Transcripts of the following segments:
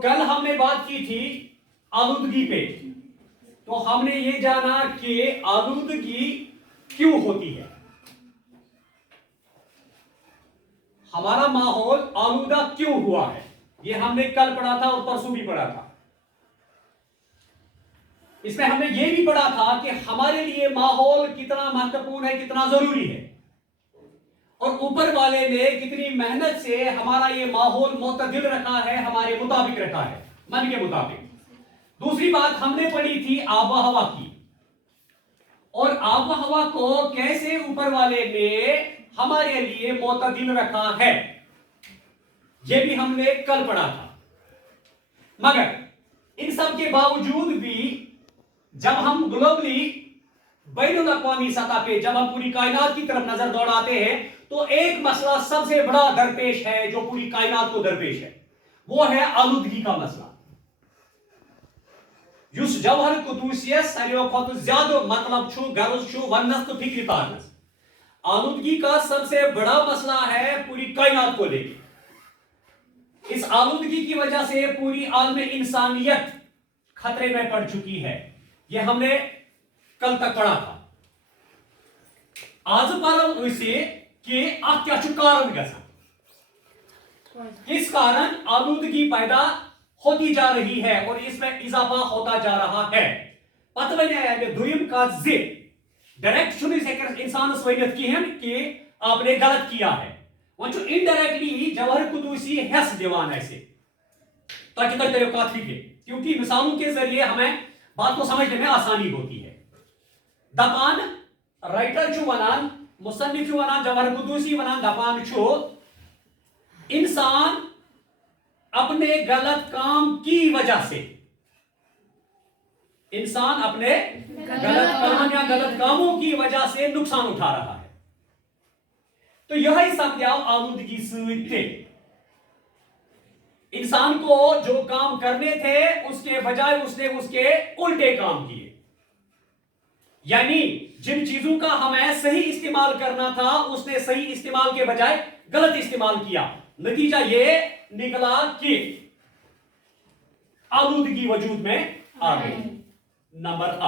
कल हमने बात की थी आलूदगी पे। तो हमने ये जाना कि आलूदगी क्यों होती है, हमारा माहौल आलूदा क्यों हुआ है, ये हमने कल पढ़ा था और परसों भी पढ़ा था। इसमें हमने ये भी पढ़ा था कि हमारे लिए माहौल कितना महत्वपूर्ण है, कितना जरूरी है, और ऊपर वाले ने कितनी मेहनत से हमारा ये माहौल मुतदिल रखा है, हमारे मुताबिक रखा है, मन के मुताबिक। दूसरी बात हमने पढ़ी थी आबो हवा की, और आबो हवा को कैसे ऊपर वाले ने हमारे लिए मुतदिल रखा है, ये भी हमने कल पढ़ा था। मगर इन सब के बावजूद भी जब हम ग्लोबली बैनुल अक़वामी सतह पे जब हम पूरी कायनात की तरफ नजर दौड़ाते हैं, तो एक मसला सबसे बड़ा दरपेश है जो पूरी कायनात को दरपेश है, वो है आलूदगी का मसला। युस जौहर कुदूसियत सारियों खोत ज्यादा मतलब छु गर्ज छु वन्नस तो फिक्र तारनस। आलूदगी का सबसे बड़ा मसला है पूरी कायनात को लेकर। इस आलूदगी की वजह से पूरी आलम इंसानियत खतरे में पड़ चुकी है, ये हमने कल तक पढ़ा था। आज पर उसे कि अब क्या कारण गसा, किस कारण आलूदगी पैदा होती जा रही है और इसमें इजाफा होता जा रहा है। पता वह दुम का डायरेक्ट इंसान वनित कहें कि आपने गलत किया है, वो इनडायरेक्टली जवाहर कुदूसी हेस दिवान ऐसे ताकि कत फिक्र, क्योंकि मिसालों के जरिए हमें बात को समझने में आसानी होती है। दपान राइटर छु वनान, मुसन्निफ छु वनान, जवाहर कुदूसी वनान दपान छु इंसान अपने गलत काम की वजह से, इंसान अपने गलत काम या गलत कामों की वजह से नुकसान उठा रहा है। तो यही समझाओ आलूदगी से इंसान को जो काम करने थे उसके बजाय उसने उसके उल्टे काम किए, यानी जिन चीजों का हमें सही इस्तेमाल करना था उसने सही इस्तेमाल के बजाय गलत इस्तेमाल किया। नतीजा ये निकला कि आलूदगी वजूद में आ गई। नंबर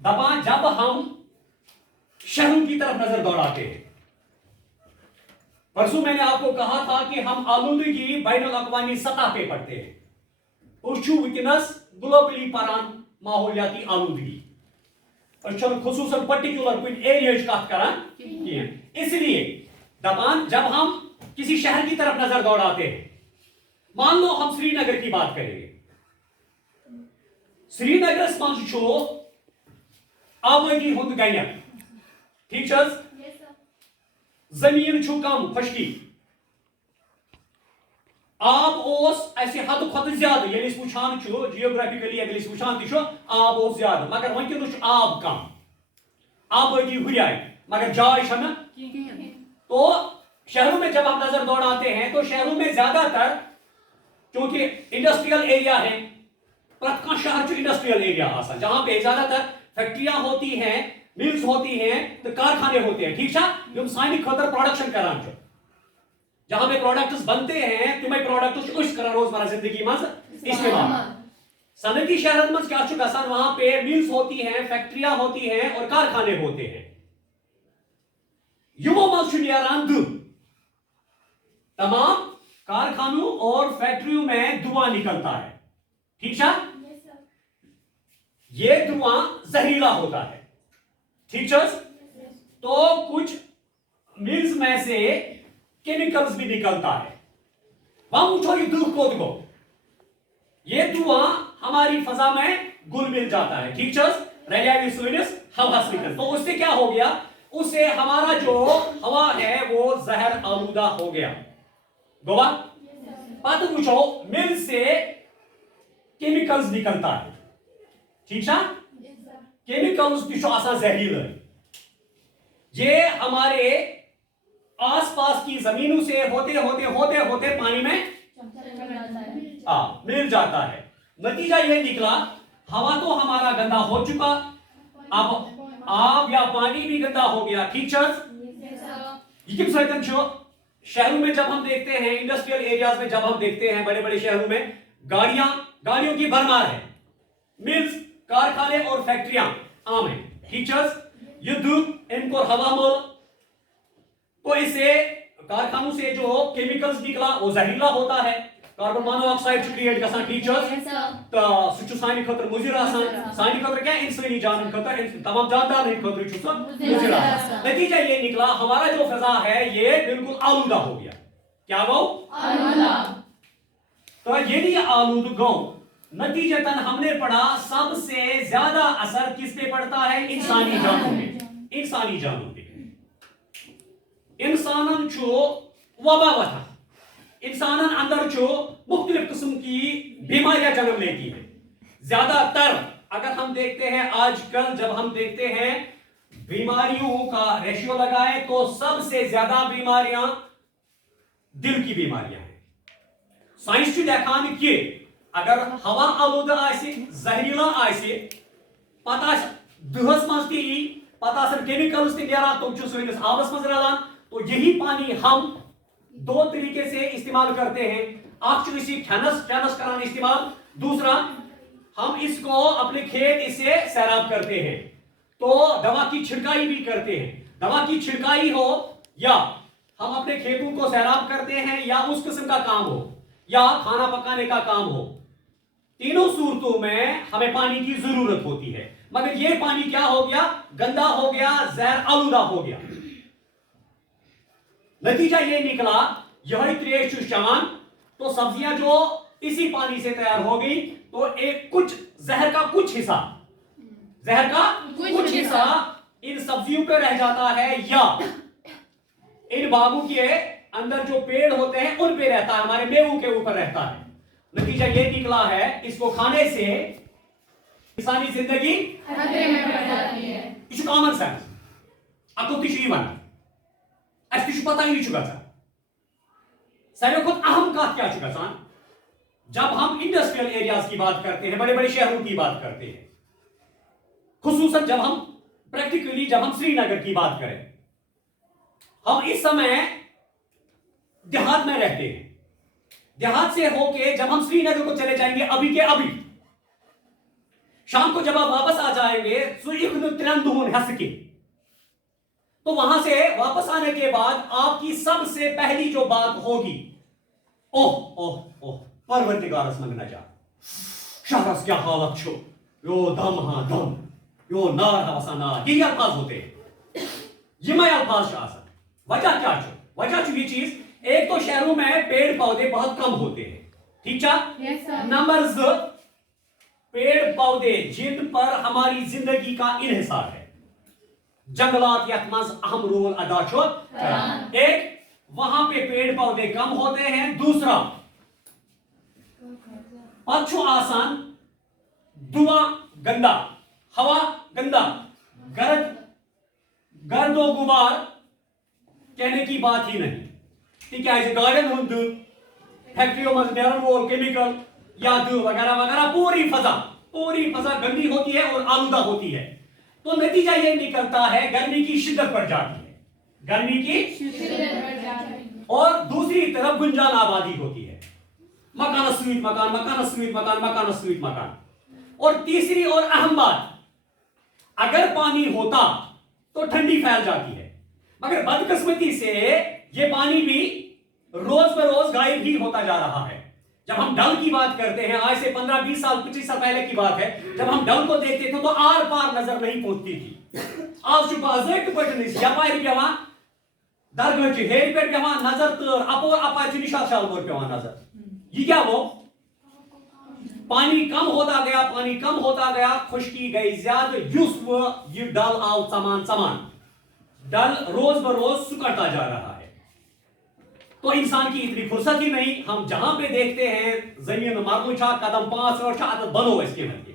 दबा जब हम शहरों की तरफ नजर दौड़ाते हैं, परसों मैंने आपको कहा था कि हम आलूदगी बैनुल अक़वामी सतह पे पढ़ते हैं। उर्चू विकनस ग्लोबली परान माहौलियाती आलूदगी और खुसूसन पर्टिकुलर कुछ एरियाज का करान। इसलिए दबान जब हम किसी शहर की तरफ नजर दौड़ाते हैं, मान लो हम श्रीनगर की बात करेंगे, श्रीनगर मज आबादी हुंद गयन, ठीक है, जमीन छु कम खुशकी, आब ओस ऐसे हद खुद ज्यादा ये वुचान जियोग्राफिकली अगर वुचान आब ओस ज्यादा, मगर वनकस आब कम, आबादी हुरियाई मगर जाय छना। तो शहरों में जब हम नजर दौड़ाते हैं तो शहरों में ज्यादातर क्योंकि इंडस्ट्रियल एरिया है, प्रत्येक शहर इंडस्ट्रियल एरिया आसा जहां पे ज्यादातर फैक्ट्रियां होती हैं, मिल्स होती हैं, तो कारखाने होते हैं, ठीक है, जो सानी खतर प्रोडक्शन करान छो, जहां पे प्रोडक्ट्स बनते हैं तुम्हें प्रोडक्ट्स उस करा रोजमर्रा जिंदगी में इस्तेमाल। सनती शहर में क्या गसान वहां पे मिल्स होती हैं, फैक्ट्रियां होती हैं और कारखाने होते हैं। युवो मज तमाम कारखानों और फैक्ट्रियों में धुआं निकलता है, ठीक है, ये धुआं जहरीला होता है, ठीक है। तो कुछ मिल्स में से केमिकल्स भी निकलता है, ये धुआं हमारी फजा में घुल मिल जाता है, ठीक है, तो उससे क्या हो गया, उससे हमारा जो हवा है वो जहर आलूदा हो गया। गोवा पता पूछो मिल से केमिकल्स निकलता है, ठीक है, केमिकल्स जहरीला, ये हमारे आसपास की जमीनों से होते होते होते होते पानी में मिल जाता है। नतीजा यह निकला, हवा तो हमारा गंदा हो चुका, अब आब या पानी भी गंदा हो गया, ठीक है। شہروں میں جب ہم دیکھتے ہیں, انڈسٹریل ایریاز میں جب ہم دیکھتے ہیں, بڑے بڑے شہروں میں گاڑیوں کی بھرمار ہے, ملز, کارخانے اور فیکٹریاں عام ہیں. ٹیچرز یدھ ان کو ہوا مول, تو اس سے کارخانوں سے جو کیمیکلز نکلا وہ زہریلا ہوتا ہے, کاربن مونو آکسائڈ کریٹ گژھان. ٹیچرز تو سہ سانہ خاطر مضر آسان, سانہ خاطر کیا انسانی جانن خاطر تمام جاندارن ہند خاطر چھ سہ مضر آسان. نتیجہ یہ نکلا ہمارا جو فضا ہے یہ بالکل آلودہ ہو گیا. کیا گو؟ آلودہ. تو یہ آلود گو, نتیجتاً ہم نے پڑھا سب سے زیادہ اثر کس پہ پڑتا ہے؟ انسانی جانوں پہ. انسانی جانوں پہ انسانن چھو وبا وتھان, انسانن اندر چھو مختلف قسم کی بیماریاں جنم لیتی ہیں. زیادہ تر اگر ہم دیکھتے ہیں آج کل جب ہم دیکھتے ہیں بیماریوں کا ریشیو لگائے تو سب سے زیادہ بیماریاں دل کی بیماریاں ہیں. سائنس چھو دیکھان کہ اگر ہوا آلودہ آئے زہریلا آئے پتہ دہس مز تی پتہ کیمیکلز تی نیران تم چھو سٲنِس آبس مز رلان. تو یہی پانی ہم دو طریقے سے استعمال کرتے ہیں. آپ چھو اسی کھینس کران استعمال, دوسرا ہم اس کو اپنے کھیت اس سے سیراب کرتے ہیں, تو دوا کی چھڑکائی بھی کرتے ہیں. دوا کی چھڑکائی ہو یا ہم اپنے کھیتوں کو سیراب کرتے ہیں یا اس قسم کا کام ہو یا کھانا پکانے کا کام ہو, تینوں صورتوں میں ہمیں پانی کی ضرورت ہوتی ہے. مگر یہ پانی کیا ہو گیا؟ گندا ہو گیا, زہر آلودہ ہو گیا. نتیجہ یہ نکلا یہ تریش چوان تو سبزیاں جو اسی پانی سے تیار ہو گئی, تو ایک کچھ زہر کا کچھ حصہ ان سبزیوں پہ رہ جاتا ہے یا ان باغوں کے اندر جو پیڑ ہوتے ہیں ان پہ رہتا ہے, ہمارے میووں کے اوپر رہتا ہے. نتیجہ یہ نکلا ہے اس کو کھانے سے انسانی زندگی خطرے میں پڑ جاتی ہے. یہ کامن سینس, عقل تھی ون اس تھی پتہ ہی گژھان. ساروی کھت اہم کت کیا گژھان جب ہم انڈسٹریل ایریاز کی بات کرتے ہیں, بڑے بڑے شہروں کی بات کرتے ہیں, خصوصاً جب ہم پریکٹیکلی جب ہم سری نگر کی بات کریں, ہم اس سمے دیہات میں رہتے ہیں. دیہات سے ہو کے جب ہم سری نگر کو چلے جائیں گے ابھی کے ابھی, شام کو جب آپ واپس آ جائیں گے ترن دہن ہس کے, تو وہاں سے واپس آنے کے بعد آپ کی سب سے پہلی جو بات ہوگی, اوہ اوہ اوہ پروردگارس منگنا جا, شہرس کیا حالت چھو, یو دم ہاں دم, یو نار ہا وسان نار. یہ الفاظ ہوتے ہیں, یہ الفاظ آسان. وجہ کیا چھو؟ وجہ چھو یہ چیز, ایک تو شہروں میں پیڑ پودے بہت کم ہوتے ہیں, ٹھیک چا. نمبر 2 پیڑ پودے جن پر ہماری زندگی کا انحصار ہے, جنگلات یت مز اہم رول ادا چھو. ایک وہاں پہ پیڑ پودے کم ہوتے ہیں, دوسرا پچھو آسان دعا گندا, ہوا گندا, گرد و غبار کہنے کی بات ہی نہیں. تکیازِ گاڑین ہند فیکٹریوں میں نیرن وول کیمیکل یا وغیرہ وغیرہ پوری فضا گندی ہوتی ہے اور آلودہ ہوتی ہے. تو نتیجہ یہ نکلتا ہے گرمی کی شدت بڑھ جاتی ہے, گرمی کی شدت بڑھ جاتی ہے, اور دوسری طرف گنجان آبادی ہوتی ہے, مکان سویت مکان, مکان سویت مکان, مکان سویت مکان. اور تیسری اور اہم بات, اگر پانی ہوتا تو ٹھنڈی پھیل جاتی ہے, مگر بدقسمتی سے یہ پانی بھی روز بروز غائب ہی ہوتا جا رہا ہے. جب ہم ڈل کی بات کرتے ہیں, آج سے 15-20 سال 25 سال پہلے کی بات ہے, جب ہم ڈل کو دیکھتے تھے تو آر پار نظر نہیں پہنچتی تھی. آج باضابطہ پٲٹھۍ یپارِ پیوان درگاہ چہِ ہیرِ پٮ۪ٹھ پیوان نظر تہٕ اپارِ چھِ نشاط شالمور پیوان نظر. یہ کیا وہ پانی کم ہوتا گیا, خشکی گئی زیادہ, یس وہ یہ ڈل آو ژمان, ڈل روز بروز سکڑتا جا رہا ہے. تو انسان کی اتنی فرصت ہی نہیں, ہم جہاں پہ دیکھتے ہیں زمین مرلو چھا قدم 5 چھا عدد بنو اس کے مل کے.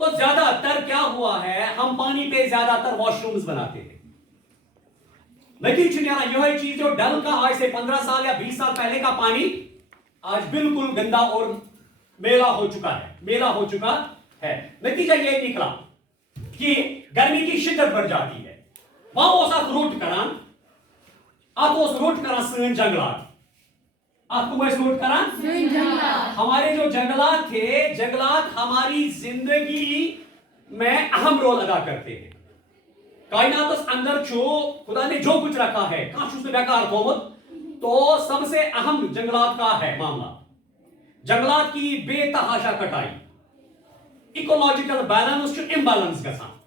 تو زیادہ تر کیا ہوا ہے, ہم پانی پہ زیادہ تر واش رومز بناتے ہیں. نتیجہ یہ چیز جو ڈل کا آج سے 15 سال یا 20 سال پہلے کا پانی آج بالکل گندا اور میلا ہو چکا ہے. نتیجہ یہ نکلا کہ گرمی کی شدت بڑھ جاتی ہے. وہاں وہ ساتھ روٹ کران ات रोट कर सन जंगलात, आपको रोट कर हमारे जो जंगलात थे, जंगलात हमारी जिंदगी में अहम रोल अदा करते हैं। कायनात अंदर जो खुदा ने जो कुछ रखा है उसने बेकार थोमुत, तो सबसे अहम जंगलात का है मामला। जंगलात की बेतहाशा कटाई, इकोलॉजिकल बैलेंस इम्बैलेंस गसान।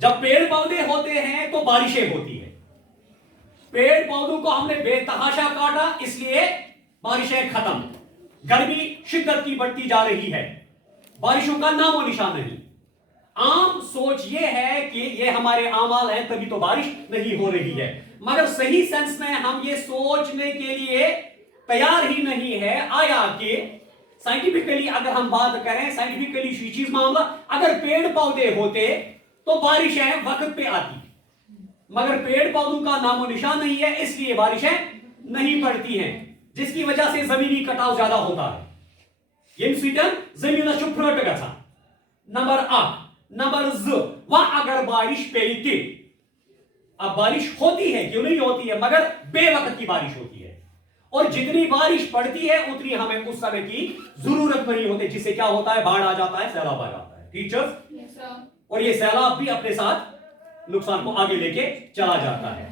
जब पेड़ पौधे होते हैं तो बारिशें होती है, पेड़ पौधों को हमने बेतहाशा काटा इसलिए बारिशें खत्म, गर्मी शिद्दत की बढ़ती जा रही है, बारिशों का नामो निशान नहीं। आम सोच ये है कि ये हमारे आमाल हैं तभी तो बारिश नहीं हो रही है, मगर सही सेंस में हम ये सोचने के लिए तैयार ही नहीं है आया कि साइंटिफिकली अगर हम बात करें, साइंटिफिकली चीज मामला, अगर पेड़ पौधे होते तो बारिशें वक्त पे आती, मगर पेड़ पौधों का नामो निशान नहीं है इसलिए बारिशें नहीं पड़ती हैं, जिसकी वजह से जमीनी कटाव ज्यादा होता है। ये जमीन फ्लट गसा। नंबर 8, नंबर 2, वह अगर बारिश पेती, अब बारिश होती है, क्यों नहीं होती है, मगर बेवक्त की बारिश होती है, और जितनी बारिश पड़ती है उतनी हमें उस समय की जरूरत नहीं होती, जिससे क्या होता है, बाढ़ आ जाता है, सैलाब आ जाता है। टीचर्स, और ये सैलाब भी अपने साथ नुकसान को आगे लेके चला जाता है।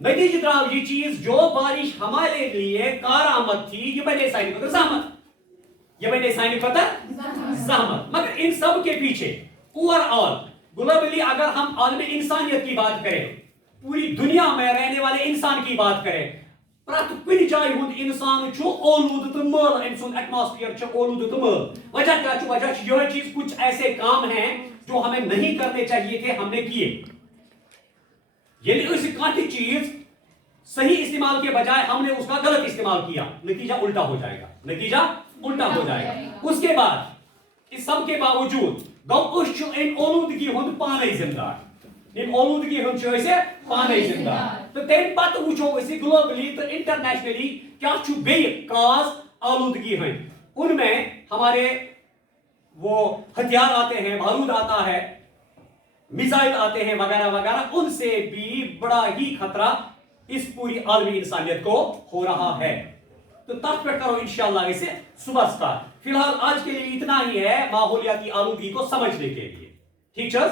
नतीजतन ये चीज जो बारिश हमारे लिए कारामद थी, ये बने साइनिक पत्र जहमत, ये बने साइनिक पत्र जहमत, मगर इन सब के पीछे ओवरऑल ग्लोबली अगर हम आलमी इंसानियत की बात करें, पूरी दुनिया में रहने वाले इंसान की बात करें, प्रत कुन जाय हुंद इंसान छु ओलूद तो मल, इंसान एटमॉस्फेयर छु ओलूद तो मल। वजह क्या छु, वजह यह चीज कुछ ऐसे काम हैं जो हमें नहीं करने चाहिए थे, हमने किए। यदि उस कांति चीज सही इस्तेमाल के बजाय हमने उसका गलत इस्तेमाल किया, नतीजा उल्टा हो जाएगा, नतीजा उल्टा हो जाएगा। उसके बाद इस सब के बावजूद गौ उस छु इन ओलूदगी हुंद पाने जिंदा, इन ओलूदगी हुंद छु ऐसे पाने जिंदा। तो तेन पत वुचो ऐसे ग्लोबली तो इंटरनेशनली क्या छु बे काज आलूदगी हैं, उनमें हमारे वो हथियार आते हैं, बारूद आता है, मिसाइल आते हैं वगैरह वगैरह, उनसे भी बड़ा ही खतरा इस पूरी आलमी इंसानियत को हो रहा है। तो तख्त पे करो इंशाअल्लाह इसे सुबह स्टार्ट। फिलहाल आज के लिए इतना ही है माहौलियाती आलूदगी को समझने के लिए। ठीक है।